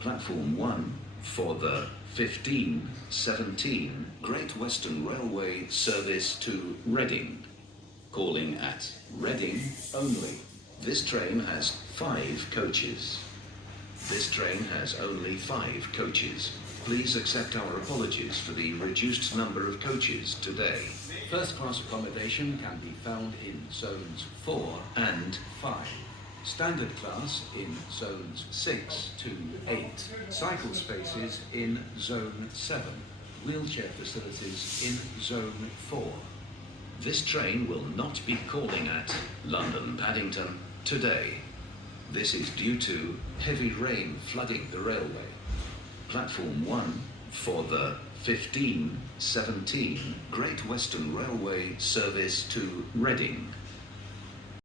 Platform 1 for the 1517 Great Western Railway service to Reading. Calling at Reading only. This train has 5 coaches. This train has only 5 coaches. Please accept our apologies for the reduced number of coaches today. First class accommodation can be found in zones 4 and 5. Standard class in zones 6 to 8. Cycle spaces in zone 7. Wheelchair facilities in zone 4. This train will not be calling at London Paddington today. This is due to heavy rain flooding the railway. Platform 1 for the 1517 Great Western Railway service to Reading.